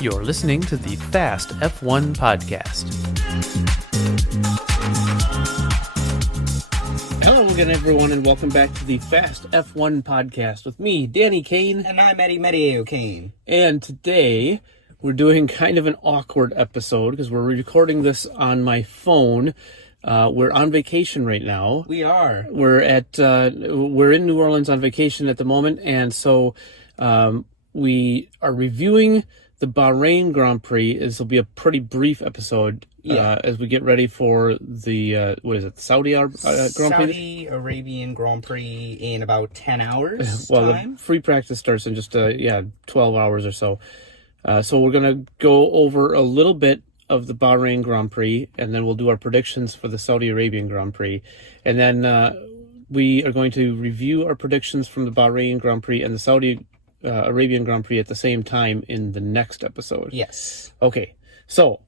You're listening to the Fast F1 podcast. Hello again, everyone, and welcome back to the Fast F1 podcast with me, Danny Kane. And I'm Eddie Medio Kane. And today, we're doing kind of an awkward episode because we're recording this on my phone. We're on vacation right now. We are. We're in New Orleans on vacation at the moment, and so we are reviewing the Bahrain Grand Prix. This will be a pretty brief episode as we get ready for the Saudi Grand Prix? Saudi Arabian Grand Prix in about 10 hours time. The free practice starts in just 12 hours or so. So we're going to go over a little bit of the Bahrain Grand Prix, and then we'll do our predictions for the Saudi Arabian Grand Prix. And then we are going to review our predictions from the Bahrain Grand Prix and the Saudi Arabian Grand Prix at the same time in the next episode. Yes. Okay. So,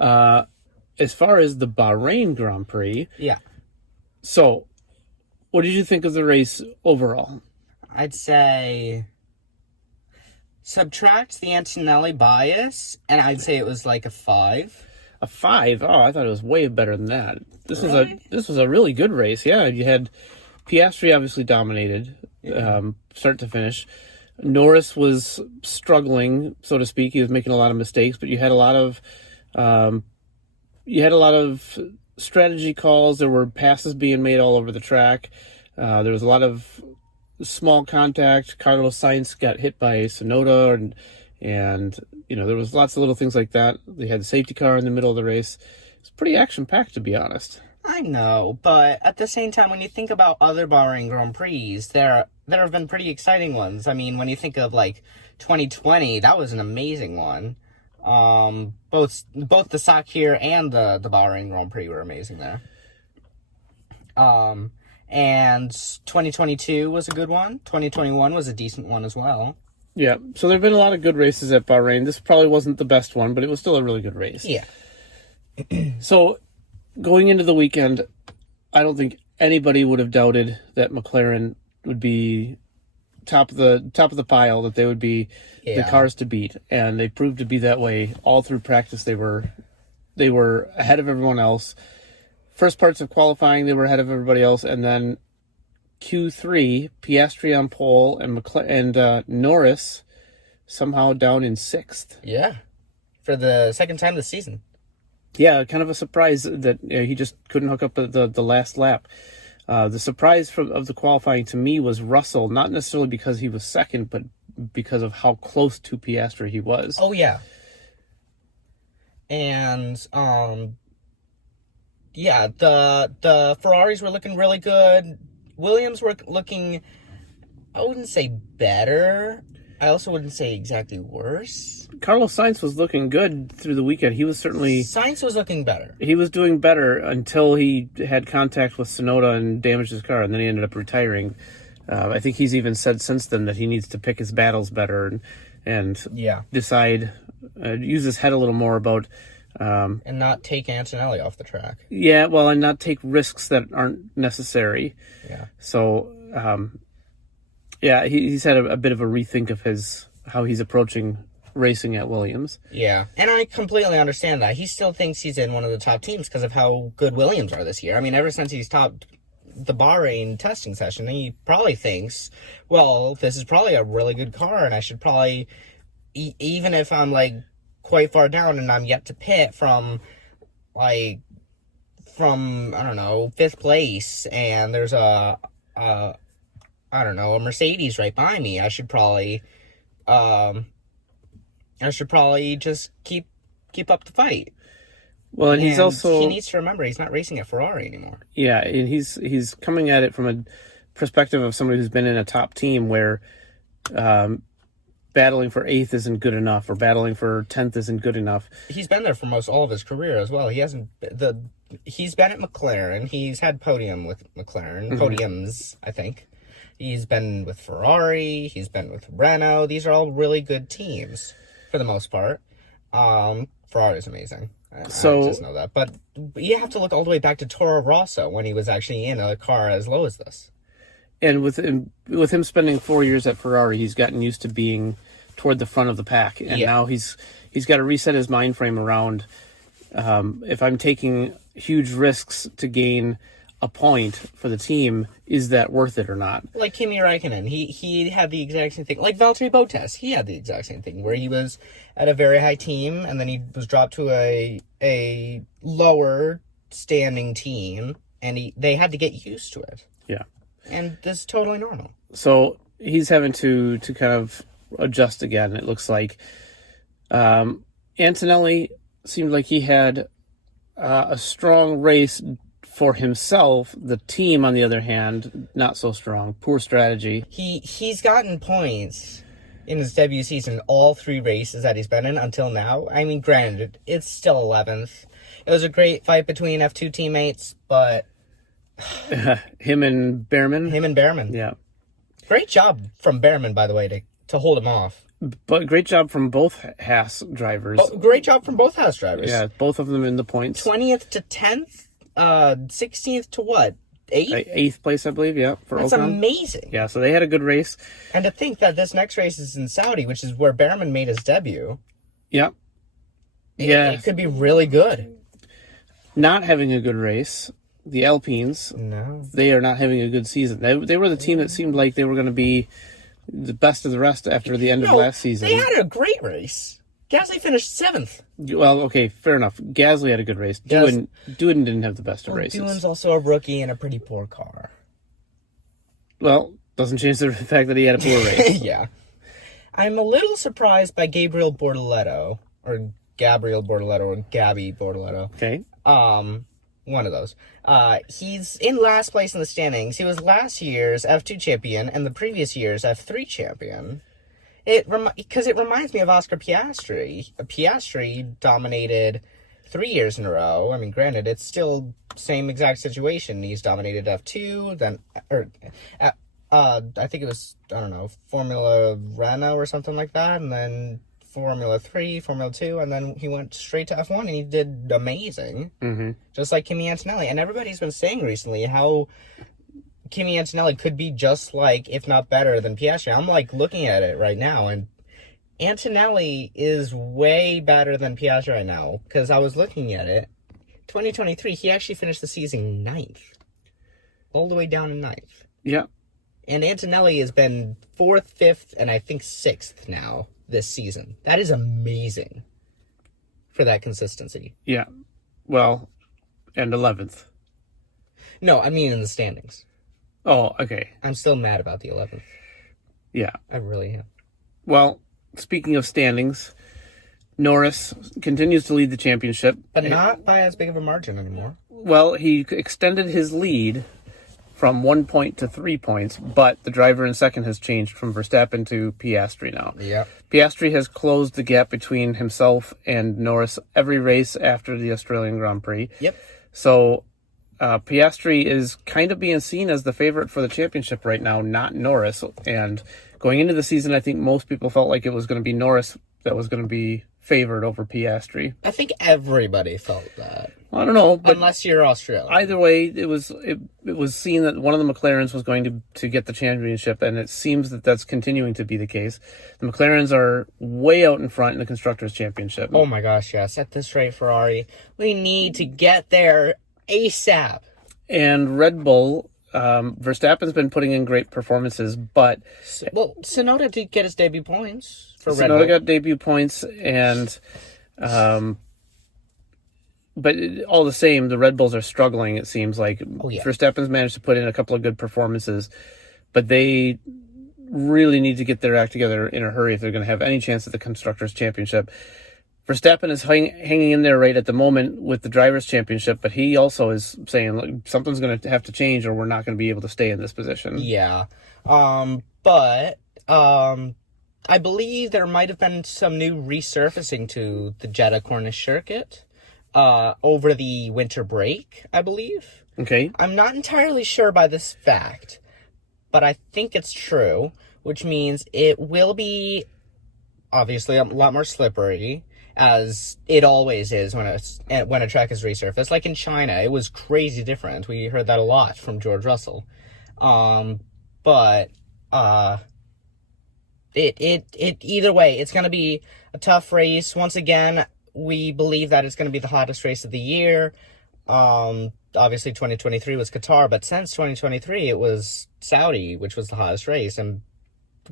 as far as the Bahrain Grand Prix... Yeah. So, what did you think of the race overall? I'd say... subtract the Antonelli bias, and I'd say it was like a 5. A 5? Oh, I thought it was way better than that. This was a really good race. Yeah, you had Piastri obviously dominated, start to finish. Norris was struggling, so to speak. He was making a lot of mistakes, but you had a lot of strategy calls. There were passes being made all over the track. There was a lot of small contact. Carlos Sainz got hit by Tsunoda, and there was lots of little things like that. They had the safety car in the middle of the race. It's pretty action-packed, to be honest. I know, but at the same time, when you think about other Bahrain Grand Prix, there have been pretty exciting ones. I mean, when you think of, 2020, that was an amazing one. Both the Sakir and the Bahrain Grand Prix were amazing there. And 2022 was a good one. 2021 was a decent one as well. Yeah, so there have been a lot of good races at Bahrain. This probably wasn't the best one, but it was still a really good race. Yeah. So, going into the weekend, I don't think anybody would have doubted that McLaren would be top of the pile, that they would be the cars to beat, and they proved to be that way all through practice. They were ahead of everyone else. First parts of qualifying, they were ahead of everybody else, and then Q3, Piastri on pole, and Norris somehow down in 6th. Yeah, for the second time this season. Yeah, kind of a surprise that he just couldn't hook up the last lap. The surprise of the qualifying to me was Russell, not necessarily because he was second, but because of how close to Piastri he was. Oh, yeah. And, yeah, the Ferraris were looking really good. Williams were looking, I wouldn't say better. I also wouldn't say exactly worse. Carlos Sainz was looking good through the weekend. He was certainly... Sainz was looking better. He was doing better until he had contact with Tsunoda and damaged his car, and then he ended up retiring. I think he's even said since then that he needs to pick his battles better and decide, use his head a little more about... and not take Antonelli off the track. Yeah, well, and not take risks that aren't necessary. Yeah. So, he's had a bit of a rethink of how he's approaching racing at Williams. Yeah, and I completely understand that. He still thinks he's in one of the top teams because of how good Williams are this year. I mean, ever since he's topped the Bahrain testing session, he probably thinks, well, this is probably a really good car, and I should probably, even if I'm, quite far down and I'm yet to pit from, I don't know, 5th place, and there's a Mercedes right by me, I should probably just keep up the fight. Well, and he's also... he needs to remember he's not racing at Ferrari anymore. Yeah, and he's coming at it from a perspective of somebody who's been in a top team where battling for 8th isn't good enough, or battling for 10th isn't good enough. He's been there for most all of his career as well. He's been at McLaren. He's had podium with McLaren. Mm-hmm. Podiums, I think. He's been with Ferrari. He's been with Renault. These are all really good teams for the most part. Ferrari's amazing. I just know that. But you have to look all the way back to Toro Rosso when he was actually in a car as low as this. And with him spending 4 years at Ferrari, he's gotten used to being toward the front of the pack, and now he's got to reset his mind frame around. If I'm taking huge risks to gain a point for the team, is that worth it or not? Like Kimi Räikkönen, he had the exact same thing. Like Valtteri Bottas, he had the exact same thing, where he was at a very high team, and then he was dropped to a lower standing team, and they had to get used to it. Yeah. And this is totally normal. So he's having to kind of adjust again, it looks like. Antonelli seemed like he had a strong race for himself. The team, on the other hand, not so strong. Poor strategy. He's gotten points in his debut season, all 3 races that he's been in until now. I mean, granted, it's still 11th. It was a great fight between F2 teammates, but... Him and Behrman? Yeah. Great job from Behrman, by the way, to hold him off. But great job from both Haas drivers. Oh, great job from both Haas drivers. Yeah, both of them in the points. 20th to 10th? 16th to what? 8th? 8th place, I believe, yeah. That's Ocon. amazing. Yeah, so they had a good race. And to think that this next race is in Saudi, which is where Behrman made his debut. Yeah. It could be really good. Not having a good race, the Alpines, they are not having a good season. They were the team that seemed like they were going to be the best of the rest after the end of last season. They had a great race. Gasly finished 7th. Well, okay, fair enough. Gasly had a good race. Doohan didn't have the best of races. Doohan's also a rookie in a pretty poor car. Well, doesn't change the fact that he had a poor race. Yeah. I'm a little surprised by Gabriel Bortoleto, or Gabriel Bortoleto, or Gabby Bortoleto. Okay. One of those. He's in last place in the standings. He was last year's F2 champion and the previous year's F3 champion. Because it reminds me of Oscar Piastri. Piastri dominated 3 years in a row. I mean, granted, it's still same exact situation. He's dominated F2, then, I think it was, I don't know, Formula Renault or something like that, and then Formula 3, Formula 2, and then he went straight to F1, and he did amazing. Mm-hmm. Just like Kimi Antonelli. And everybody's been saying recently how Kimi Antonelli could be just like, if not better than Piastri. I'm like looking at it right now, and Antonelli is way better than Piastri right now, because I was looking at it. 2023, he actually finished the season 9th. All the way down in 9th. Yeah. And Antonelli has been 4th, 5th, and I think 6th now this season. That is amazing for that consistency. Yeah. Well, and 11th. No, I mean in the standings. Oh, okay. I'm still mad about the 11th. Yeah. I really am. Well, speaking of standings, Norris continues to lead the championship. But not by as big of a margin anymore. Well, he extended his lead from 1 point to 3 points, but the driver in second has changed from Verstappen to Piastri now. Yeah. Piastri has closed the gap between himself and Norris every race after the Australian Grand Prix. Yep. So Piastri is kind of being seen as the favorite for the championship right now, not Norris. And going into the season, I think most people felt like it was going to be Norris that was going to be favored over Piastri. I think everybody felt that. Well, I don't know, but unless you're Australian. Either way, it was seen that one of the McLarens was going to get the championship, and it seems that that's continuing to be the case. The McLarens are way out in front in the Constructors' Championship. Oh my gosh, yes. At this rate, Ferrari, we need to get there ASAP. And Red Bull, Verstappen's been putting in great performances, but... Well, Tsunoda did get his debut points for Red Bull. Tsunoda got debut points, and... But all the same, the Red Bulls are struggling, it seems like. Oh, yeah. Verstappen's managed to put in a couple of good performances, but they really need to get their act together in a hurry if they're going to have any chance at the Constructors' Championship. Verstappen is hanging in there right at the moment with the Drivers' Championship, but he also is saying, look, something's going to have to change or we're not going to be able to stay in this position. Yeah. But I believe there might have been some new resurfacing to the Jeddah Corniche circuit over the winter break, I believe. Okay. I'm not entirely sure by this fact, but I think it's true, which means it will be obviously a lot more slippery, as it always is when a track is resurfaced. Like in China, it was crazy different. We heard that a lot from George Russell. But It either way, it's going to be a tough race. Once again, we believe that it's going to be the hottest race of the year. Obviously 2023 was Qatar, but since 2023 it was Saudi, which was the hottest race, and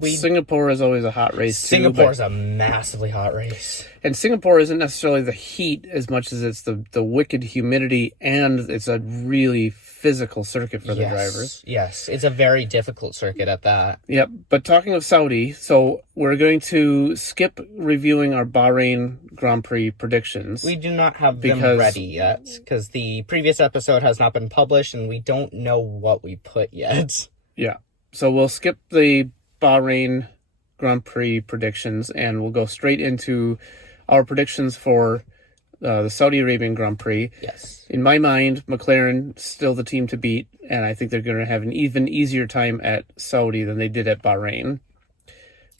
Singapore is always a hot race too. Singapore is a massively hot race. And Singapore isn't necessarily the heat as much as it's the wicked humidity, and it's a really physical circuit for the drivers. Yes, it's a very difficult circuit at that. Yep, but talking of Saudi, so we're going to skip reviewing our Bahrain Grand Prix predictions. We do not have them ready yet, because the previous episode has not been published, and we don't know what we put yet. Yeah, so we'll skip the Bahrain Grand Prix predictions, and we'll go straight into our predictions for the Saudi Arabian Grand Prix. Yes. In my mind, McLaren still the team to beat, and I think they're going to have an even easier time at Saudi than they did at Bahrain.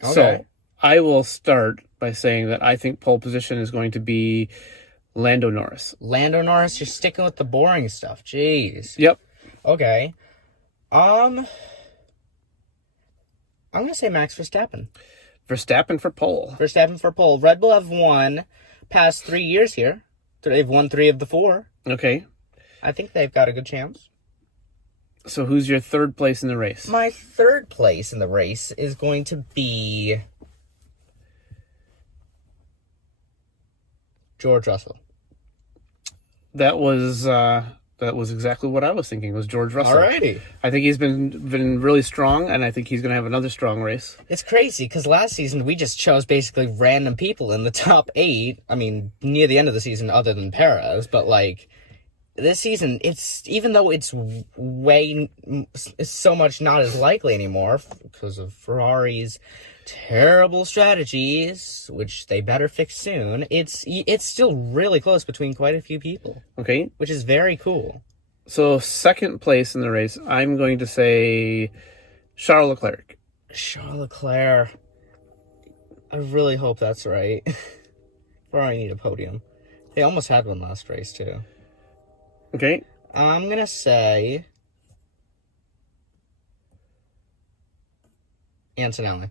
Okay. So I will start by saying that I think pole position is going to be Lando Norris. Lando Norris, you're sticking with the boring stuff. Jeez. Yep. Okay. I'm going to say Max Verstappen. Verstappen for pole. Verstappen for pole. Red Bull have won past 3 years here. They've won 3 of the 4. Okay. I think they've got a good chance. So who's your third place in the race? My third place in the race is going to be George Russell. That was exactly what I was thinking, was George Russell. Alrighty. I think he's been really strong, and I think he's going to have another strong race. It's crazy, because last season we just chose basically random people in the top 8. I mean, near the end of the season, other than Perez, but like this season, even though it's so much not as likely anymore because of Ferrari's terrible strategies, which they better fix soon. It's still really close between quite a few people. Okay. Which is very cool. So second place in the race, I'm going to say Charles Leclerc. Charles Leclerc. I really hope that's right. Ferrari need a podium. They almost had one last race too. Okay. I'm gonna say Antonelli.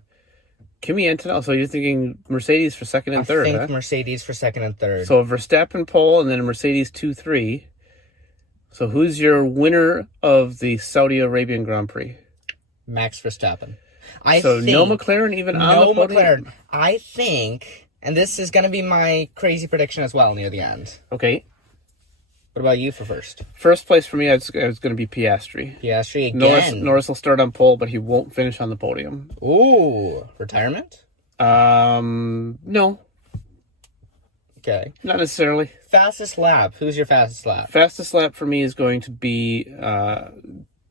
Kimi Antonelli. So you're thinking Mercedes for second and third, I think Mercedes for second and third. So Verstappen pole and then a Mercedes 2-3. So who's your winner of the Saudi Arabian Grand Prix? Max Verstappen. No McLaren even on the podium? No McLaren. I think, and this is going to be my crazy prediction as well near the end. Okay. What about you for first? First place for me, I was going to be Piastri. Piastri again. Norris will start on pole, but he won't finish on the podium. Ooh, retirement? No. Okay. Not necessarily. Fastest lap. Who's your fastest lap? Fastest lap for me is going to be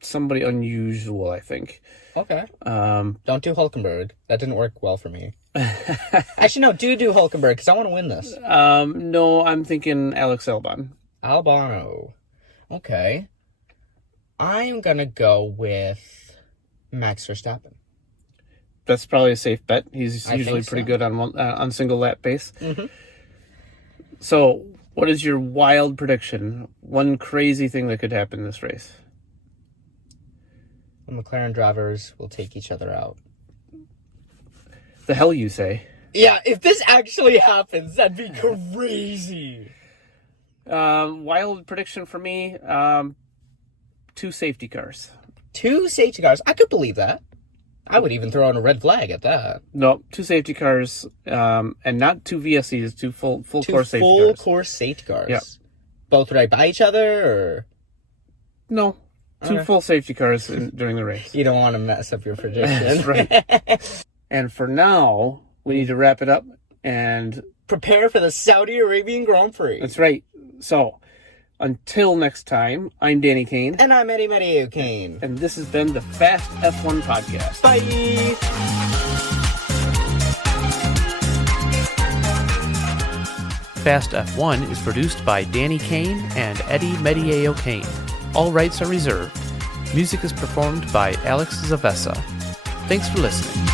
somebody unusual, I think. Okay. Don't do Hulkenberg. That didn't work well for me. Actually, no, do Hulkenberg, because I want to win this. No, I'm thinking Alex Albon. Albano. Okay. I'm going to go with Max Verstappen. That's probably a safe bet. He's I usually think pretty so. good on single lap pace. Mm-hmm. So, what is your wild prediction? One crazy thing that could happen in this race? The McLaren drivers will take each other out. The hell you say? Yeah, if this actually happens, that'd be crazy. Wild prediction for me, 2 safety cars. 2 safety cars. I could believe that. I would even throw in a red flag at that. No, 2 safety cars, and not 2 VSCs, 2 full course safety full cars. course safety cars. Yeah. Both right by each other, or No, 2 Okay. full safety cars during the race. you don't want to mess up your prediction. That's right. And for now, we need to wrap it up, and Prepare for the Saudi Arabian Grand Prix. that's right. So, until next time, I'm Danny Kane. And I'm Eddie Medeo Kane. And this has been the Fast F1 Podcast. Bye. Fast F1 is produced by Danny Kane and Eddie Medieo Kane. All rights are reserved. Music is performed by Alex Zavessa. Thanks for listening.